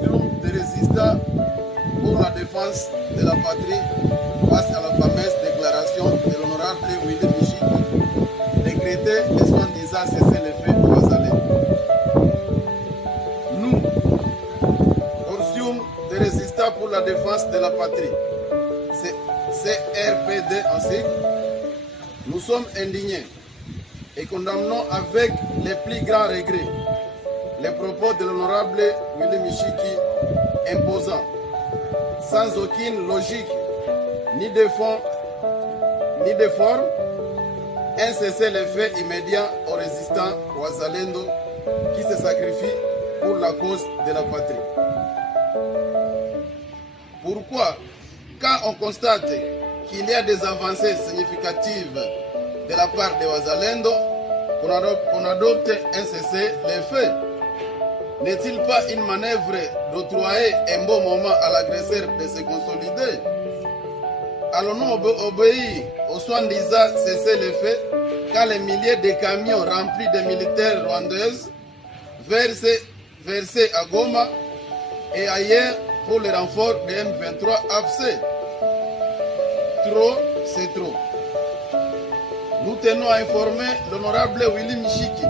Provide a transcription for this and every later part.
Des résistants pour la défense de la patrie face à la fameuse déclaration de l'honorable Willy Michiki, décrétée et soi-disant cesser les faits au Wazalendo. Nous, portions des résistants pour la défense de la patrie, CRPD en sigle, nous sommes indignés et condamnons avec les plus grands regrets les propos de l'honorable Willy Michiki imposant, sans aucune logique ni de fond ni de forme, un cessez-le-feu immédiat aux résistants Wazalendo qui se sacrifient pour la cause de la patrie. Pourquoi, quand on constate qu'il y a des avancées significatives de la part de Wazalendo, on adopte un cessez-le-feu? N'est-il pas une manœuvre d'octroyer un bon moment à l'agresseur de se consolider? Allons-nous obéir aux soi-disant cessez-le-feu quand les milliers de camions remplis de militaires rwandaises versés à Goma et ailleurs pour le renfort de M23 AFC? Trop, c'est trop. Nous tenons à informer l'honorable Willy Michiki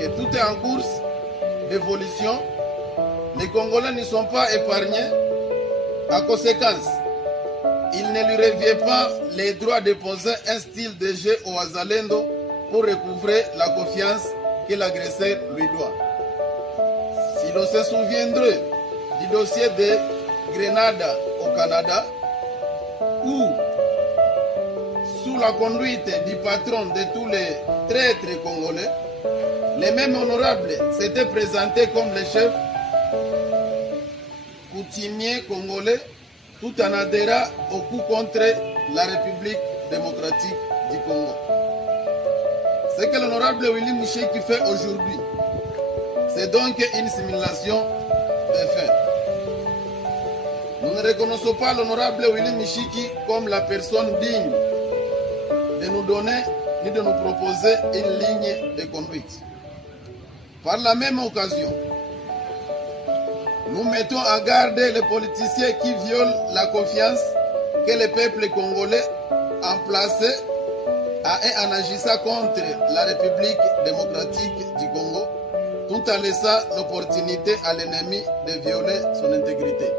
que tout est en course d'évolution. Les Congolais ne sont pas épargnés. À conséquence, il ne lui revient pas les droits de poser un style de jeu au Wazalendo pour recouvrer la confiance que l'agresseur lui doit. Si l'on se souviendrait du dossier de Grenada au Canada, où, sous la conduite du patron de tous les traîtres congolais, les mêmes honorables s'étaient présentés comme les chefs coutumiers congolais tout en adhérant au coup contre la République démocratique du Congo. Ce que l'honorable Willy Michiki fait aujourd'hui, c'est donc une simulation des faits. Nous ne reconnaissons pas l'honorable Willy Michiki comme la personne digne de nous donner ni de nous proposer une ligne de conduite. Par la même occasion, nous mettons en garde les politiciens qui violent la confiance que le peuple congolais a placée en agissant contre la République démocratique du Congo, tout en laissant l'opportunité à l'ennemi de violer son intégrité.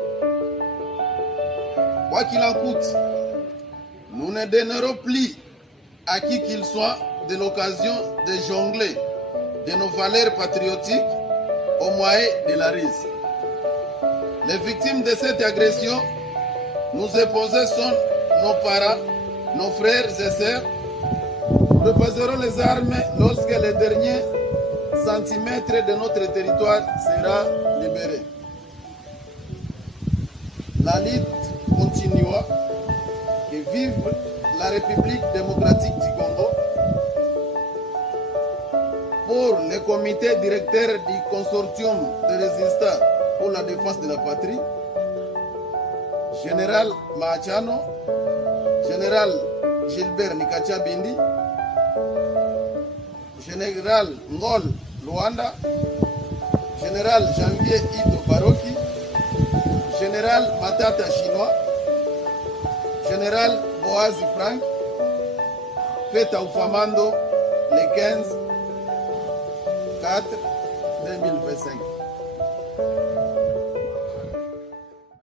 Quoi qu'il en coûte, nous ne donnerons plus à qui qu'il soit de l'occasion de jongler de nos valeurs patriotiques au moyen de la ruse. Les victimes de cette agression, nous épouser sont nos parents, nos frères et sœurs. Nous reposerons les armes lorsque le dernier centimètre de notre territoire sera libéré. La lutte continuera et vive la République démocratique du Congo. Pour le comité directeur du consortium de résistants pour la défense de la patrie, Général Mahachano, Général Gilbert Nikacha Bindi, Général Ngol Luanda, Général Janvier Ito Baroki, Général Matata Chinois, Général Boaz Frank, fête à Oufamando le 15 4 2025.